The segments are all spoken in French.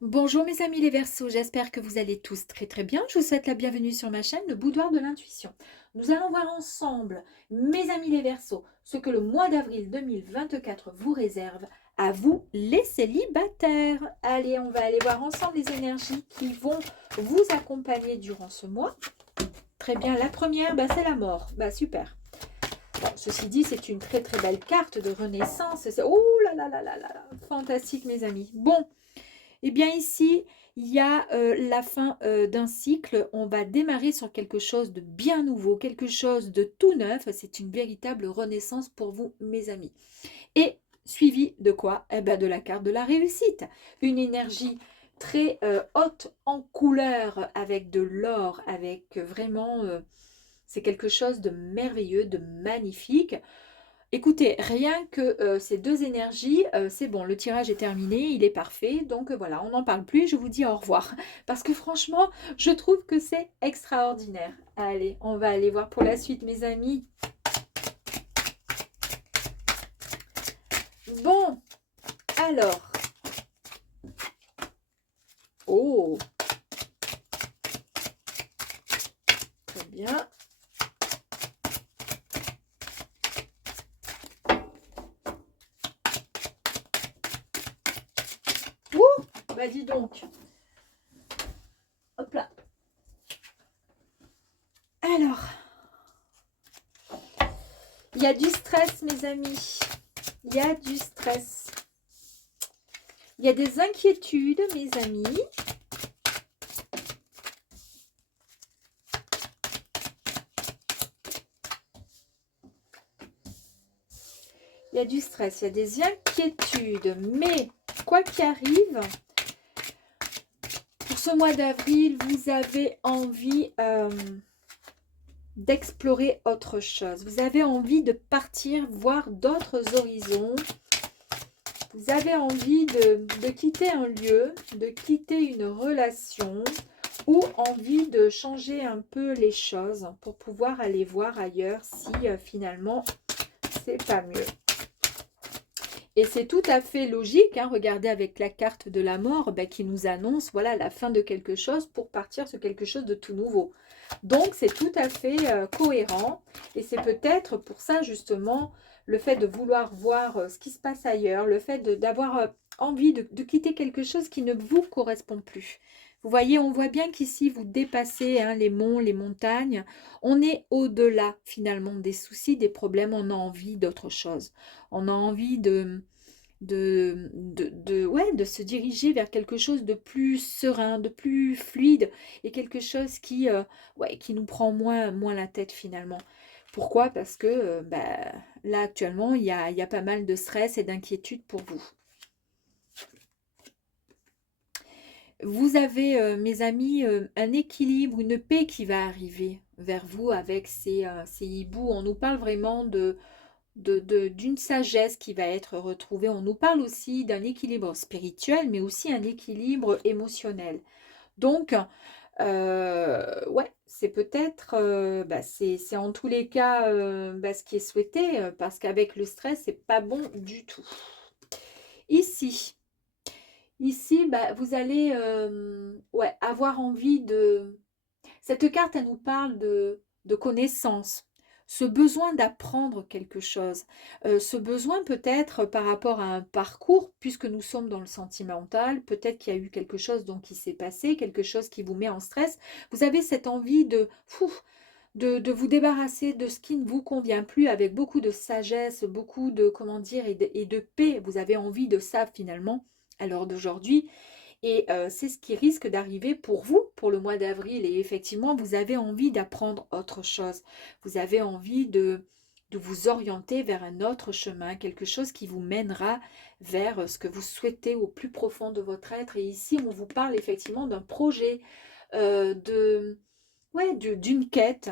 Bonjour mes amis les Verseaux, j'espère que vous allez tous très très bien. Je vous souhaite la bienvenue sur ma chaîne, le Boudoir de l'Intuition. Nous allons voir ensemble, mes amis les Verseaux, ce que le mois d'avril 2024 vous réserve à vous les célibataires. Allez, on va aller voir ensemble les énergies qui vont vous accompagner durant ce mois. Très bien, la première, c'est la mort. Super. Bon, ceci dit, c'est une très très belle carte de renaissance. Oh là là là là là là, fantastique mes amis. Bon. Eh bien ici, il y a la fin d'un cycle. On va démarrer sur quelque chose de bien nouveau, quelque chose de tout neuf. C'est une véritable renaissance pour vous, mes amis. Et suivi de quoi? Eh bien de la carte de la réussite. Une énergie très haute en couleur, avec de l'or, avec vraiment... c'est quelque chose de merveilleux, de magnifique. Écoutez, rien que ces deux énergies, c'est bon, le tirage est terminé, il est parfait. Donc voilà, on n'en parle plus, je vous dis au revoir. Parce que franchement, je trouve que c'est extraordinaire. Allez, on va aller voir pour la suite, mes amis. Bon, alors. Oh, très bien. Ouh, bah dis donc. Hop là. Alors, il y a du stress, mes amis. Il y a du stress. Il y a des inquiétudes, mes amis. Il y a du stress, il y a des inquiétudes. Mais, quoi qu'il arrive, pour ce mois d'avril, vous avez envie d'explorer autre chose. Vous avez envie de partir, voir d'autres horizons. Vous avez envie de quitter un lieu, de quitter une relation, ou envie de changer un peu les choses pour pouvoir aller voir ailleurs si finalement c'est pas mieux. Et c'est tout à fait logique, hein, regardez avec la carte de la mort qui nous annonce voilà, la fin de quelque chose pour partir sur quelque chose de tout nouveau. Donc c'est tout à fait cohérent et c'est peut-être pour ça justement le fait de vouloir voir ce qui se passe ailleurs, le fait d'avoir envie de quitter quelque chose qui ne vous correspond plus. Vous voyez, on voit bien qu'ici vous dépassez les monts, les montagnes. On est au-delà finalement des soucis, des problèmes, on a envie d'autre chose. On a envie ouais, de se diriger vers quelque chose de plus serein, de plus fluide et quelque chose ouais, qui nous prend moins la tête finalement. Pourquoi? Parce que là actuellement, il y a pas mal de stress et d'inquiétude pour vous. Vous avez, mes amis, un équilibre, une paix qui va arriver vers vous avec ces hiboux. On nous parle vraiment d'une sagesse qui va être retrouvée. On nous parle aussi d'un équilibre spirituel, mais aussi un équilibre émotionnel. Donc, ouais, c'est peut-être, c'est en tous les cas ce qui est souhaité, parce qu'avec le stress, c'est pas bon du tout. Ici, vous allez ouais, avoir envie de... Cette carte, elle nous parle de connaissance, ce besoin d'apprendre quelque chose, ce besoin peut-être par rapport à un parcours, puisque nous sommes dans le sentimental, peut-être qu'il y a eu quelque chose donc qui s'est passé, quelque chose qui vous met en stress. Vous avez cette envie de vous débarrasser de ce qui ne vous convient plus avec beaucoup de sagesse, beaucoup de, comment dire, et de paix. Vous avez envie de ça finalement à l'heure d'aujourd'hui. Et c'est ce qui risque d'arriver pour vous, pour le mois d'avril. Et effectivement, vous avez envie d'apprendre autre chose. Vous avez envie de vous orienter vers un autre chemin, quelque chose qui vous mènera vers ce que vous souhaitez au plus profond de votre être. Et ici, on vous parle effectivement d'un projet, de... Ouais, d'une quête,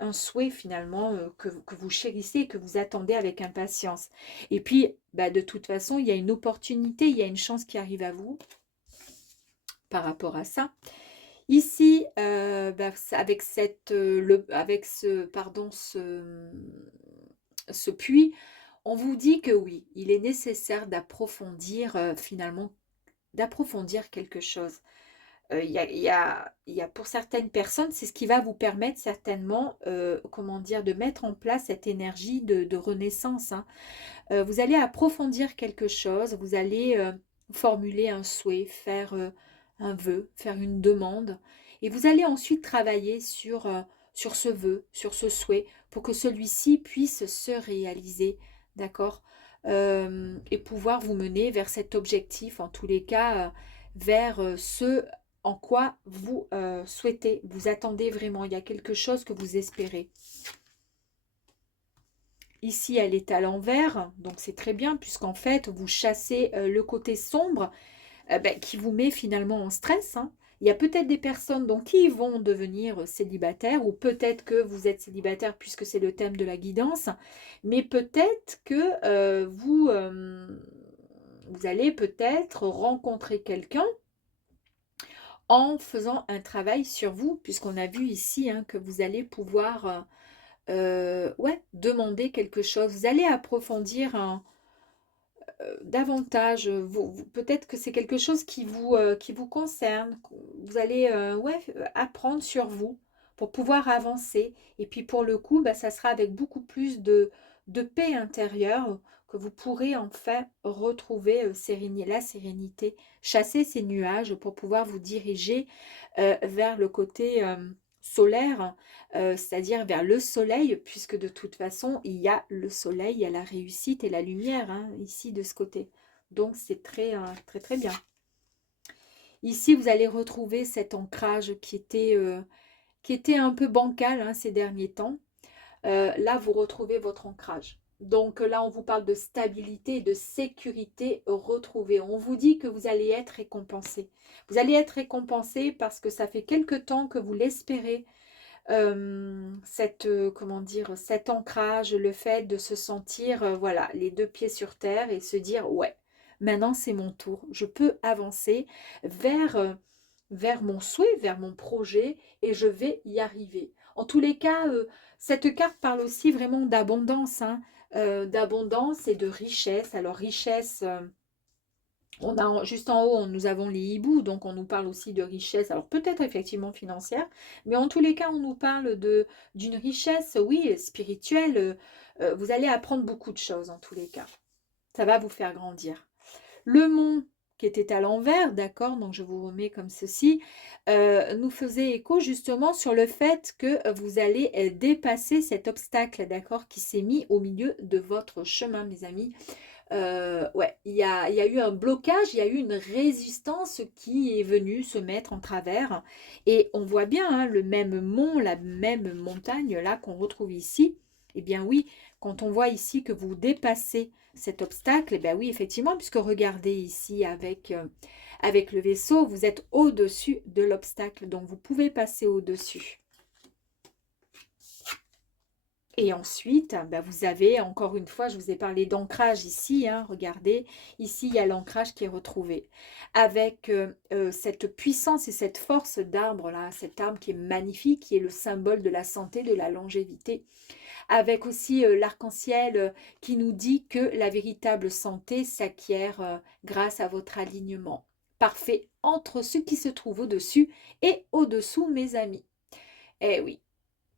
un souhait finalement que vous chérissez et que vous attendez avec impatience. Et puis, de toute façon, il y a une opportunité, il y a une chance qui arrive à vous par rapport à ça. Ici, avec ce puits, on vous dit que oui, il est nécessaire d'approfondir finalement d'approfondir quelque chose. Il y a pour certaines personnes, c'est ce qui va vous permettre certainement, comment dire, de mettre en place cette énergie de renaissance, hein. Vous allez approfondir quelque chose, vous allez formuler un souhait, faire un vœu, faire une demande, et vous allez ensuite travailler sur ce vœu, sur ce souhait, pour que celui-ci puisse se réaliser, d'accord? Et pouvoir vous mener vers cet objectif, en tous les cas, vers ce en quoi vous souhaitez, vous attendez vraiment, il y a quelque chose que vous espérez. Ici, elle est à l'envers, donc c'est très bien, puisqu'en fait, vous chassez le côté sombre ben, qui vous met finalement en stress, hein. Il y a peut-être des personnes donc, qui vont devenir célibataires, ou peut-être que vous êtes célibataire puisque c'est le thème de la guidance, mais peut-être que vous allez peut-être rencontrer quelqu'un en faisant un travail sur vous, puisqu'on a vu ici hein, que vous allez pouvoir ouais, demander quelque chose. Vous allez approfondir davantage. Peut-être que c'est quelque chose qui vous concerne. Vous allez ouais, apprendre sur vous pour pouvoir avancer. Et puis pour le coup, bah, ça sera avec beaucoup plus de paix intérieure que vous pourrez enfin retrouver la sérénité, chasser ces nuages pour pouvoir vous diriger vers le côté solaire, c'est-à-dire vers le soleil, puisque de toute façon, il y a le soleil, il y a la réussite et la lumière hein, ici de ce côté. Donc c'est très, très, très bien. Ici, vous allez retrouver cet ancrage qui était un peu bancal hein, ces derniers temps. Là, vous retrouvez votre ancrage. Donc là, on vous parle de stabilité et de sécurité retrouvée. On vous dit que vous allez être récompensé. Vous allez être récompensé parce que ça fait quelque temps que vous l'espérez. Comment dire, cet ancrage, le fait de se sentir, voilà, les deux pieds sur terre et se dire, ouais, maintenant c'est mon tour. Je peux avancer vers mon souhait, vers mon projet et je vais y arriver. En tous les cas, cette carte parle aussi vraiment d'abondance, hein, d'abondance et de richesse. Alors richesse, juste en haut, nous avons les hiboux, donc on nous parle aussi de richesse, alors peut-être effectivement financière, mais en tous les cas, on nous parle d'une richesse, oui, spirituelle. Vous allez apprendre beaucoup de choses en tous les cas. Ça va vous faire grandir. Le mont qui était à l'envers, d'accord, donc je vous remets comme ceci, nous faisait écho justement sur le fait que vous allez dépasser cet obstacle, d'accord, qui s'est mis au milieu de votre chemin, mes amis. Ouais, il y a eu un blocage, il y a eu une résistance qui est venue se mettre en travers. Et on voit bien hein, le même mont, la même montagne là qu'on retrouve ici. Eh bien oui, quand on voit ici que vous dépassez cet obstacle, eh bien oui, effectivement, puisque regardez ici avec le vaisseau, vous êtes au-dessus de l'obstacle, donc vous pouvez passer au-dessus. Et ensuite, ben vous avez, encore une fois, je vous ai parlé d'ancrage ici, hein, regardez, ici il y a l'ancrage qui est retrouvé. Avec cette puissance et cette force d'arbre là, cet arbre qui est magnifique, qui est le symbole de la santé, de la longévité. Avec aussi l'arc-en-ciel qui nous dit que la véritable santé s'acquiert grâce à votre alignement. Parfait entre ce qui se trouve au-dessus et au-dessous, mes amis. Eh oui,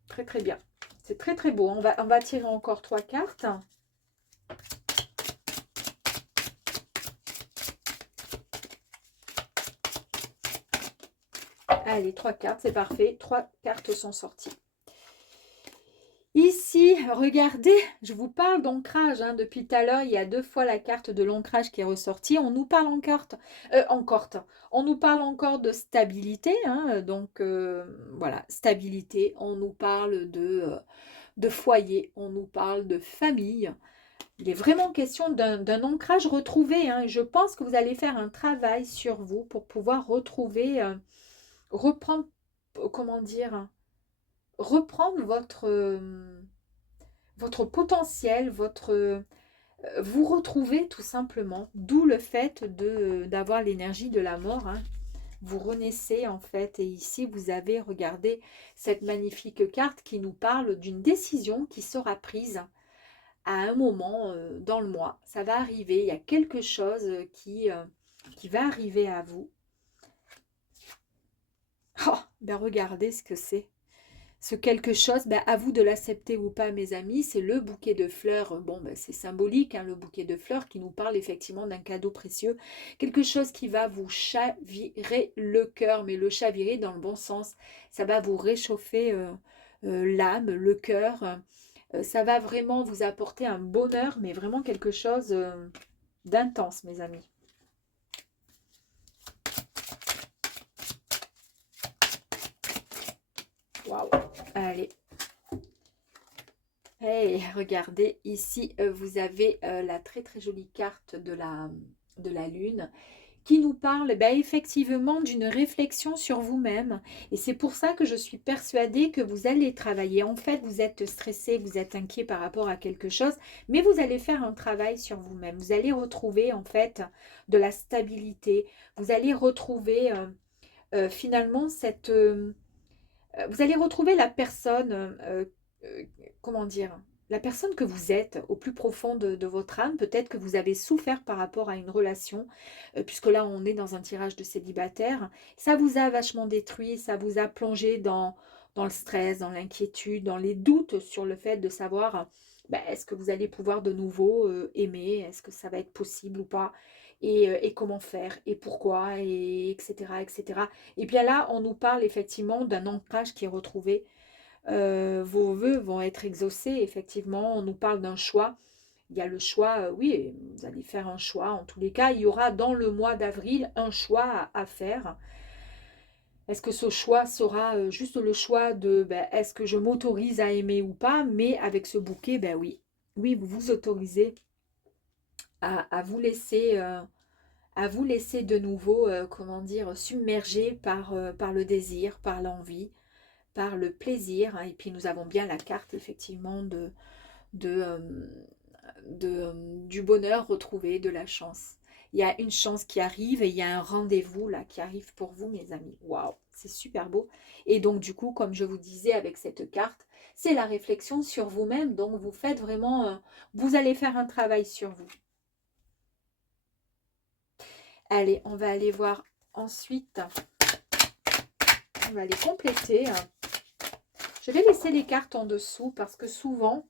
très très bien. C'est très très beau. On va tirer encore 3 cartes. Allez, 3 cartes, c'est parfait. 3 cartes sont sorties. Ici, regardez, je vous parle d'ancrage. Hein. Depuis tout à l'heure, il y a 2 fois la carte de l'ancrage qui est ressortie. On nous parle on nous parle encore de stabilité. Hein. Donc, voilà, stabilité. On nous parle de foyer. On nous parle de famille. Il est vraiment question d'un ancrage retrouvé. Hein. Et je pense que vous allez faire un travail sur vous pour pouvoir retrouver, reprendre, comment dire, reprendre votre potentiel, vous retrouver tout simplement. D'où le fait d'avoir l'énergie de la mort. Hein. Vous renaissez en fait. Et ici, vous avez, regardé cette magnifique carte qui nous parle d'une décision qui sera prise à un moment dans le mois. Ça va arriver. Il y a quelque chose qui va arriver à vous. Oh, ben regardez ce que c'est. Ce quelque chose, ben à vous de l'accepter ou pas, mes amis, c'est le bouquet de fleurs. Bon, ben c'est symbolique, hein, le bouquet de fleurs qui nous parle effectivement d'un cadeau précieux. Quelque chose qui va vous chavirer le cœur, mais le chavirer dans le bon sens. Ça va vous réchauffer l'âme, le cœur. Ça va vraiment vous apporter un bonheur, mais vraiment quelque chose d'intense, mes amis. Waouh! Allez. Hey, regardez, ici, vous avez la très très jolie carte de la Lune qui nous parle effectivement d'une réflexion sur vous-même. Et c'est pour ça que je suis persuadée que vous allez travailler. En fait, vous êtes stressé, vous êtes inquiet par rapport à quelque chose, mais vous allez faire un travail sur vous-même. Vous allez retrouver en fait de la stabilité. Vous allez retrouver finalement vous allez retrouver la personne, euh, comment dire, la personne que vous êtes au plus profond de votre âme. Peut-être que vous avez souffert par rapport à une relation, puisque là on est dans un tirage de célibataire. Ça vous a vachement détruit, ça vous a plongé dans le stress, dans l'inquiétude, dans les doutes sur le fait de savoir est-ce que vous allez pouvoir de nouveau aimer, est-ce que ça va être possible ou pas, et comment faire, et pourquoi, et etc., etc. Et bien là, on nous parle effectivement d'un ancrage qui est retrouvé. Vos vœux vont être exaucés, effectivement. On nous parle d'un choix. Il y a le choix, oui, vous allez faire un choix. En tous les cas, il y aura dans le mois d'avril un choix à faire. Est-ce que ce choix sera juste le choix de est-ce que je m'autorise à aimer ou pas? Mais avec ce bouquet, oui. Oui, vous vous autorisez à vous laisser... à vous laisser de nouveau, comment dire, submerger par le désir, par l'envie, par le plaisir. Hein. Et puis nous avons bien la carte effectivement de, euh, du bonheur retrouvé, de la chance. Il y a une chance qui arrive et il y a un rendez-vous là qui arrive pour vous, mes amis. Waouh, c'est super beau. Et donc du coup, comme je vous disais avec cette carte, c'est la réflexion sur vous-même. Donc vous faites vraiment, vous allez faire un travail sur vous. Allez, on va aller voir ensuite. On va les compléter. Je vais laisser les cartes en dessous parce que souvent...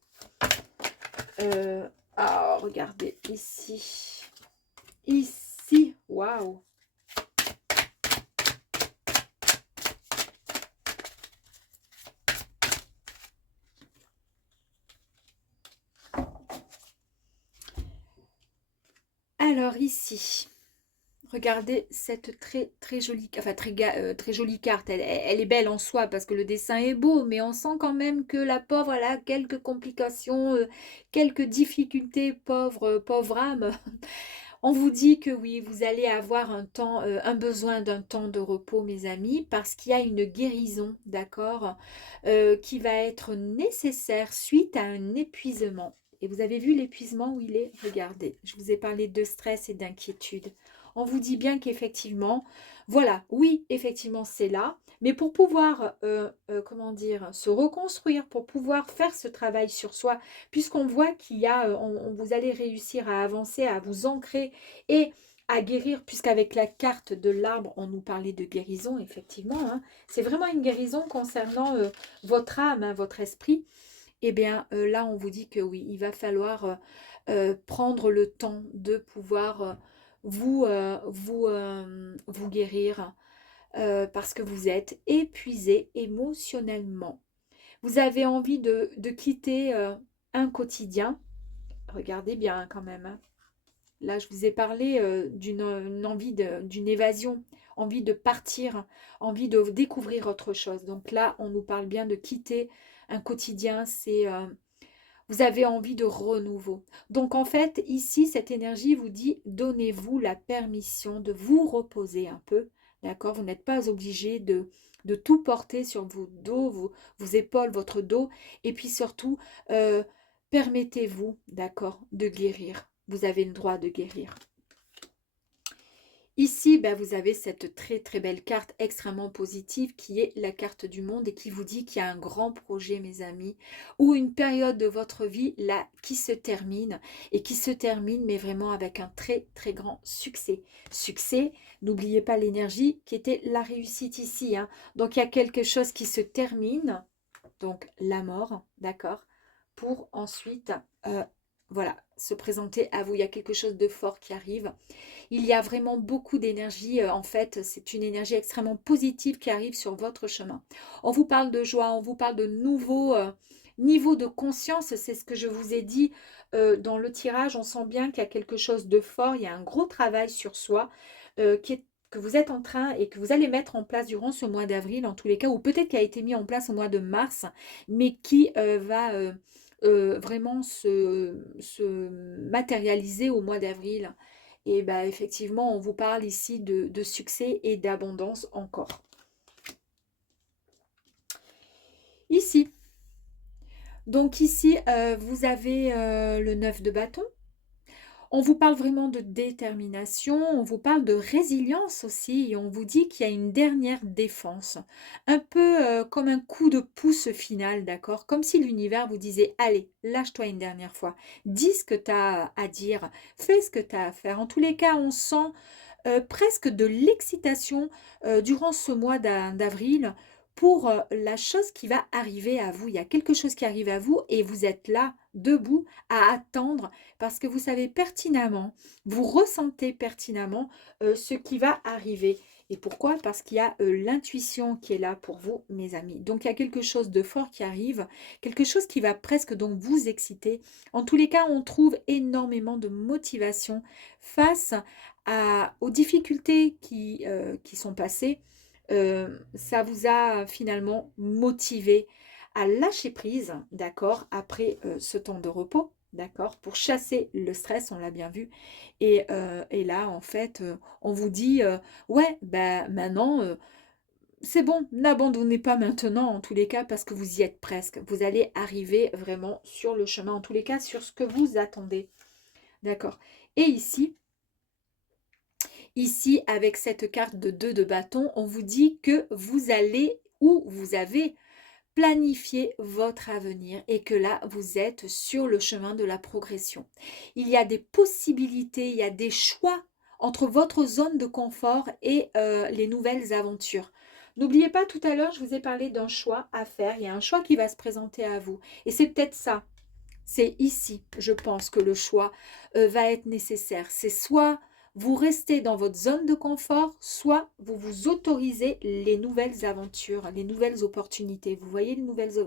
regardez, ici. Ici, waouh. Alors ici... Regardez cette très jolie, enfin très jolie carte. Elle est belle en soi parce que le dessin est beau, mais on sent quand même que la pauvre, elle a quelques complications, quelques difficultés, pauvre âme. On vous dit que oui, vous allez avoir un temps, un besoin d'un temps de repos, mes amis, parce qu'il y a une guérison, d'accord, qui va être nécessaire suite à un épuisement. Et vous avez vu l'épuisement où il est? Regardez, je vous ai parlé de stress et d'inquiétude. On vous dit bien qu'effectivement, voilà, oui, effectivement, c'est là. Mais pour pouvoir, comment dire, se reconstruire, pour pouvoir faire ce travail sur soi, puisqu'on voit qu'il y a, vous allez réussir à avancer, à vous ancrer et à guérir, puisqu'avec la carte de l'arbre, on nous parlait de guérison, effectivement. Hein. C'est vraiment une guérison concernant votre âme, hein, votre esprit. Eh bien, là, on vous dit que oui, il va falloir prendre le temps de pouvoir vous guérir parce que vous êtes épuisé émotionnellement. Vous avez envie de quitter un quotidien. Regardez bien hein, quand même. Hein. Là, je vous ai parlé d'une envie d'une évasion, envie de partir, envie de découvrir autre chose. Donc là, on nous parle bien de quitter un quotidien. C'est vous avez envie de renouveau. Donc en fait, ici, cette énergie vous dit, donnez-vous la permission de vous reposer un peu. D'accord? Vous n'êtes pas obligé de tout porter sur vos dos, vos épaules, votre dos. Et puis surtout, permettez-vous, d'accord, de guérir. Vous avez le droit de guérir. Ici, bah, vous avez cette très très belle carte extrêmement positive qui est la carte du monde et qui vous dit qu'il y a un grand projet, mes amis, ou une période de votre vie là qui se termine et qui se termine, mais vraiment avec un très très grand succès. Succès, n'oubliez pas l'énergie qui était la réussite ici, hein. Donc il y a quelque chose qui se termine, donc la mort, d'accord, pour ensuite, voilà, se présenter à vous. Il y a quelque chose de fort qui arrive. Il y a vraiment beaucoup d'énergie. En fait, c'est une énergie extrêmement positive qui arrive sur votre chemin. On vous parle de joie, on vous parle de nouveaux niveaux de conscience. C'est ce que je vous ai dit dans le tirage. On sent bien qu'il y a quelque chose de fort. Il y a un gros travail sur soi que vous êtes en train et que vous allez mettre en place durant ce mois d'avril, en tous les cas, ou peut-être qui a été mis en place au mois de mars, mais qui va vraiment se matérialiser au mois d'avril. Et bah, effectivement, on vous parle ici de succès et d'abondance encore. Ici, donc ici, vous avez le 9 de bâton. On vous parle vraiment de détermination, on vous parle de résilience aussi, et on vous dit qu'il y a une dernière défense. Un peu comme un coup de pouce final, d'accord? Comme si l'univers vous disait, allez, lâche-toi une dernière fois. Dis ce que tu as à dire, fais ce que tu as à faire. En tous les cas, on sent presque de l'excitation durant ce mois d'avril pour la chose qui va arriver à vous. Il y a quelque chose qui arrive à vous et vous êtes là, debout, à attendre parce que vous savez pertinemment, vous ressentez pertinemment ce qui va arriver. Et pourquoi? Parce qu'il y a l'intuition qui est là pour vous, mes amis. Donc, il y a quelque chose de fort qui arrive, quelque chose qui va presque donc vous exciter. En tous les cas, on trouve énormément de motivation face aux difficultés qui sont passées. Ça vous a finalement motivé à lâcher prise, d'accord, après ce temps de repos, d'accord, pour chasser le stress, on l'a bien vu. Et là, en fait, on vous dit, ouais, ben maintenant, c'est bon, n'abandonnez pas maintenant, en tous les cas, parce que vous y êtes presque. Vous allez arriver vraiment sur le chemin, en tous les cas, sur ce que vous attendez, d'accord. Et ici, avec cette carte de 2 de bâton, on vous dit que vous allez ou vous avez planifié votre avenir et que là, vous êtes sur le chemin de la progression. Il y a des possibilités, il y a des choix entre votre zone de confort et les nouvelles aventures. N'oubliez pas, tout à l'heure, je vous ai parlé d'un choix à faire. Il y a un choix qui va se présenter à vous. Et c'est peut-être ça. C'est ici, je pense, que le choix va être nécessaire. C'est soit vous restez dans votre zone de confort, soit vous vous autorisez les nouvelles aventures, les nouvelles opportunités. Vous voyez les nouvelles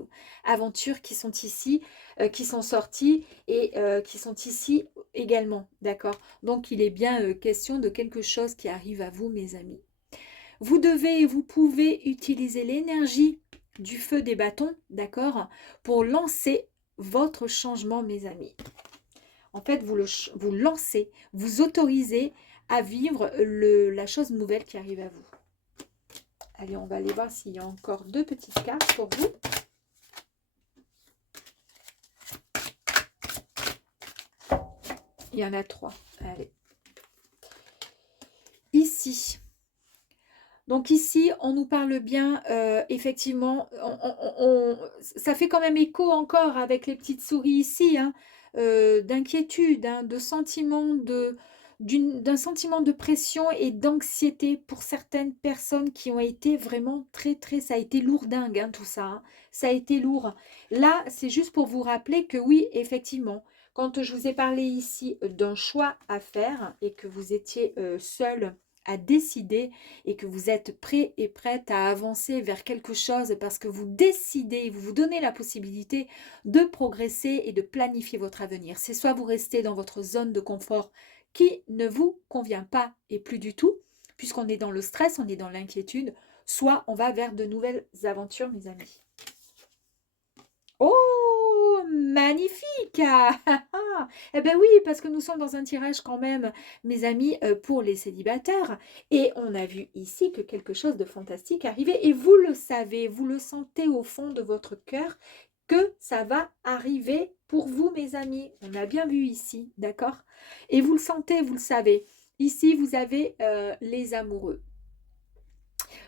aventures qui sont ici, qui sont sorties et qui sont ici également, d'accord? Donc, il est bien question de quelque chose qui arrive à vous, mes amis. Vous devez et vous pouvez utiliser l'énergie du feu des bâtons, d'accord, pour lancer votre changement, mes amis. En fait, vous lancez, vous autorisez à vivre la chose nouvelle qui arrive à vous. Allez, on va aller voir s'il y a encore 2 petites cartes pour vous. Il y en a 3. Allez. Ici. Donc ici, on nous parle bien, effectivement, ça fait quand même écho encore avec les petites souris ici, hein, d'inquiétude, hein, d'un sentiment de pression et d'anxiété pour certaines personnes qui ont été vraiment très, ça a été lourdingue, hein, tout ça, hein, ça a été lourd. Là, c'est juste pour vous rappeler que oui, effectivement, quand je vous ai parlé ici d'un choix à faire et que vous étiez seul à décider et que vous êtes prêt et prête à avancer vers quelque chose parce que vous décidez, vous vous donnez la possibilité de progresser et de planifier votre avenir. C'est soit vous restez dans votre zone de confort qui ne vous convient pas et plus du tout, puisqu'on est dans le stress, on est dans l'inquiétude, soit on va vers de nouvelles aventures, mes amis. Oh, magnifique! Eh bien oui, parce que nous sommes dans un tirage quand même, mes amis, pour les célibataires. Et on a vu ici que quelque chose de fantastique arrivait. Et vous le savez, vous le sentez au fond de votre cœur que ça va arriver pour vous, mes amis. On a bien vu ici, d'accord? Et vous le sentez, vous le savez. Ici, vous avez les amoureux.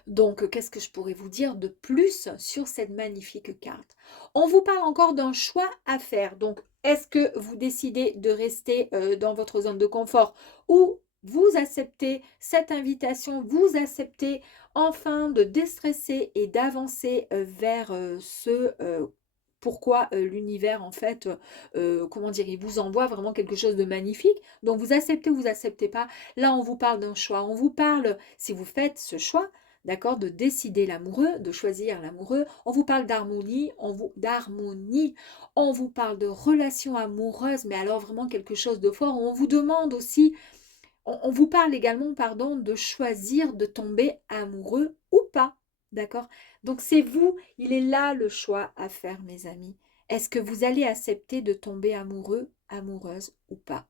Donc, qu'est-ce que je pourrais vous dire de plus sur cette magnifique carte? On vous parle encore d'un choix à faire. Donc, est-ce que vous décidez de rester dans votre zone de confort ou vous acceptez cette invitation, vous acceptez enfin de déstresser et d'avancer vers ce pourquoi l'univers, en fait, comment dire, il vous envoie vraiment quelque chose de magnifique. Donc, vous acceptez ou vous acceptez pas. Là, on vous parle d'un choix. On vous parle, si vous faites ce choix, d'accord, de décider l'amoureux, de choisir l'amoureux. On vous parle d'harmonie, on vous parle de relations amoureuses, mais alors vraiment quelque chose de fort. On vous demande aussi, on vous parle également, pardon, de choisir de tomber amoureux ou pas, d'accord? Donc c'est vous, il est là le choix à faire, mes amis. Est-ce que vous allez accepter de tomber amoureux, amoureuse ou pas?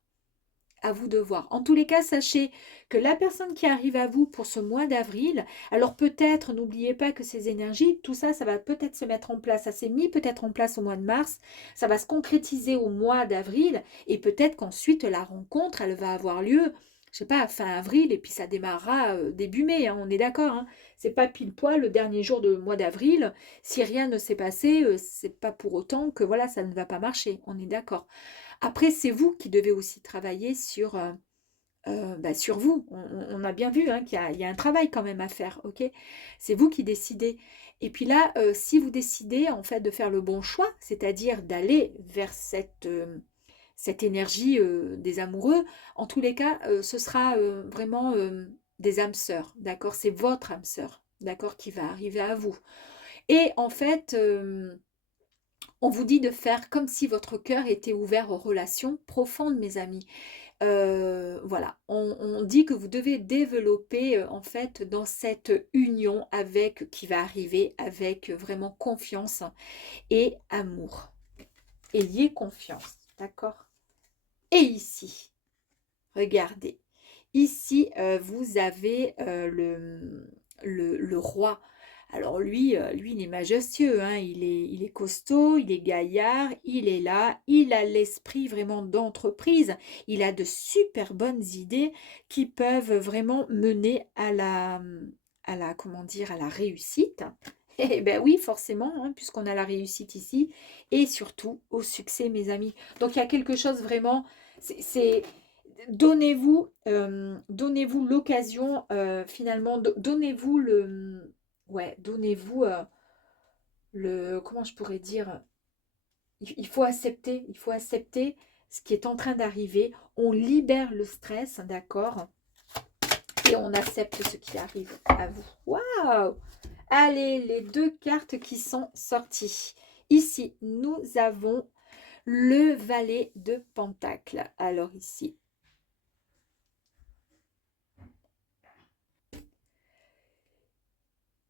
À vous de voir. En tous les cas, sachez que la personne qui arrive à vous pour ce mois d'avril, alors peut-être, n'oubliez pas que ces énergies, tout ça, ça va peut-être se mettre en place. Ça s'est mis peut-être en place au mois de mars, ça va se concrétiser au mois d'avril, et peut-être qu'ensuite la rencontre, elle va avoir lieu, je sais pas, fin avril, et puis ça démarrera début mai, hein, on est d'accord, hein. C'est pas pile poil le dernier jour de mois d'avril. Si rien ne s'est passé, c'est pas pour autant que voilà, ça ne va pas marcher, on est d'accord. Après, c'est vous qui devez aussi travailler sur vous. On a bien vu hein, qu'il y a un travail quand même à faire, ok? C'est vous qui décidez. Et puis là, si vous décidez en fait de faire le bon choix, c'est-à-dire d'aller vers cette énergie des amoureux, en tous les cas, ce sera vraiment des âmes sœurs, d'accord? C'est votre âme sœur, d'accord, qui va arriver à vous. Et en fait, on vous dit de faire comme si votre cœur était ouvert aux relations profondes, mes amis. Voilà, on dit que vous devez développer en fait dans cette union avec qui va arriver avec vraiment confiance et amour. Ayez confiance, d'accord? Et ici, regardez, ici vous avez le roi. Alors lui, il est majestueux, hein, il est costaud, il est gaillard, il est là, il a l'esprit vraiment d'entreprise, il a de super bonnes idées qui peuvent vraiment mener comment dire, à la réussite. Eh ben oui, forcément, hein, puisqu'on a la réussite ici, et surtout au succès, mes amis. Donc il y a quelque chose vraiment, c'est donnez-vous l'occasion, finalement, donnez-vous ouais, donnez-vous comment je pourrais dire, il faut accepter ce qui est en train d'arriver, on libère le stress, d'accord, et on accepte ce qui arrive à vous. Waouh! Allez, les deux cartes qui sont sorties. Ici, nous avons le valet de Pentacle. Alors ici,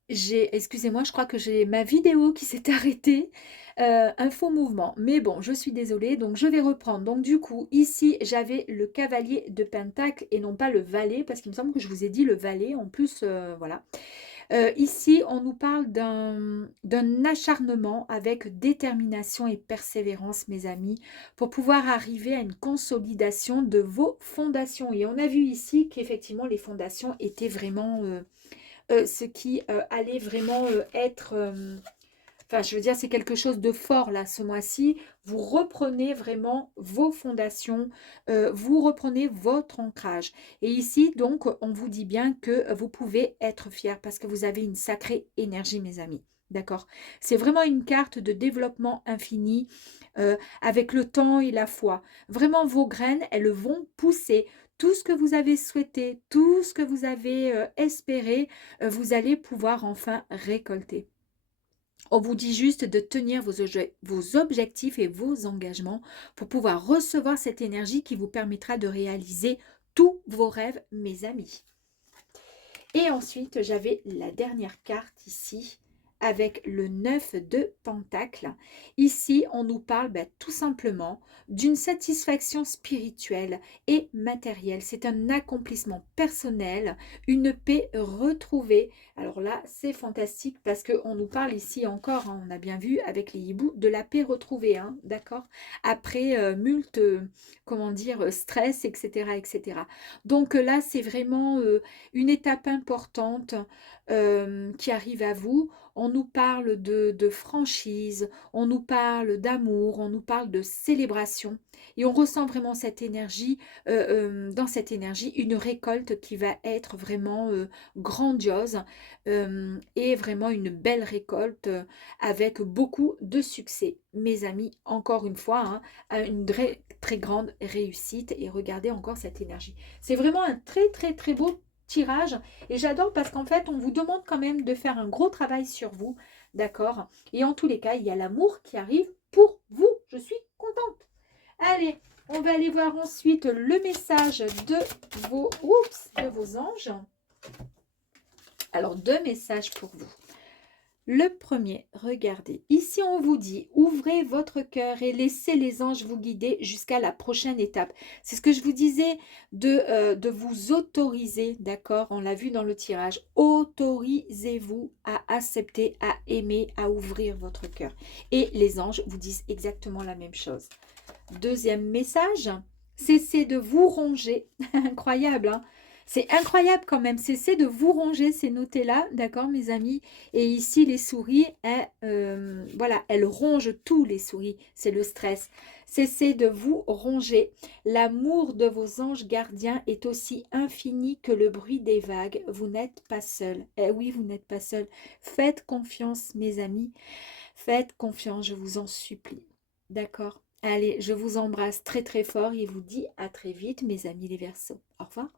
excusez-moi, je crois que j'ai ma vidéo qui s'est arrêtée, un faux mouvement. Mais bon, je suis désolée, donc je vais reprendre. Donc du coup, ici, j'avais le cavalier de Pentacle et non pas le valet, parce qu'il me semble que je vous ai dit le valet, en plus, voilà. Ici, on nous parle d'un acharnement avec détermination et persévérance, mes amis, pour pouvoir arriver à une consolidation de vos fondations. Et on a vu ici qu'effectivement, les fondations étaient vraiment ce qui allait vraiment être... Enfin, je veux dire, c'est quelque chose de fort là ce mois-ci. Vous reprenez vraiment vos fondations, vous reprenez votre ancrage. Et ici, donc, on vous dit bien que vous pouvez être fier parce que vous avez une sacrée énergie, mes amis. D'accord? C'est vraiment une carte de développement infini avec le temps et la foi. Vraiment, vos graines, elles vont pousser. Tout ce que vous avez souhaité, tout ce que vous avez espéré, vous allez pouvoir enfin récolter. On vous dit juste de tenir vos objectifs et vos engagements pour pouvoir recevoir cette énergie qui vous permettra de réaliser tous vos rêves, mes amis. Et ensuite, j'avais la dernière carte ici. avec le 9 de Pentacle. Ici, on nous parle tout simplement d'une satisfaction spirituelle et matérielle. C'est un accomplissement personnel, une paix retrouvée. Alors là, c'est fantastique parce qu'on nous parle ici encore, hein, on a bien vu avec les hiboux, de la paix retrouvée, hein, d'accord? Après comment dire, stress, etc., etc. Donc là, c'est vraiment une étape importante qui arrive à vous. On nous parle de franchise, on nous parle d'amour, on nous parle de célébration. Et on ressent vraiment cette énergie, dans cette énergie, une récolte qui va être vraiment grandiose et vraiment une belle récolte avec beaucoup de succès. Mes amis, encore une fois, hein, une très, très grande réussite. Et regardez encore cette énergie. C'est vraiment un très, très, très beau tirage et j'adore parce qu'en fait on vous demande quand même de faire un gros travail sur vous, d'accord, et en tous les cas il y a l'amour qui arrive pour vous. Je suis contente. Allez, on va aller voir ensuite le message de vos anges. Alors 2 messages pour vous. Le premier, regardez, ici on vous dit, ouvrez votre cœur et laissez les anges vous guider jusqu'à la prochaine étape. C'est ce que je vous disais de vous autoriser, d'accord? On l'a vu dans le tirage. Autorisez-vous à accepter, à aimer, à ouvrir votre cœur. Et les anges vous disent exactement la même chose. Deuxième message, cessez de vous ronger. Incroyable, hein? C'est incroyable quand même. Cessez de vous ronger, c'est noté là, d'accord mes amis. Et ici, les souris, voilà, elles rongent tous les souris. C'est le stress. Cessez de vous ronger. L'amour de vos anges gardiens est aussi infini que le bruit des vagues. Vous n'êtes pas seul. Eh oui, vous n'êtes pas seul. Faites confiance, mes amis. Faites confiance, je vous en supplie. D'accord? Allez, je vous embrasse très très fort et vous dis à très vite, mes amis les Verseaux. Au revoir.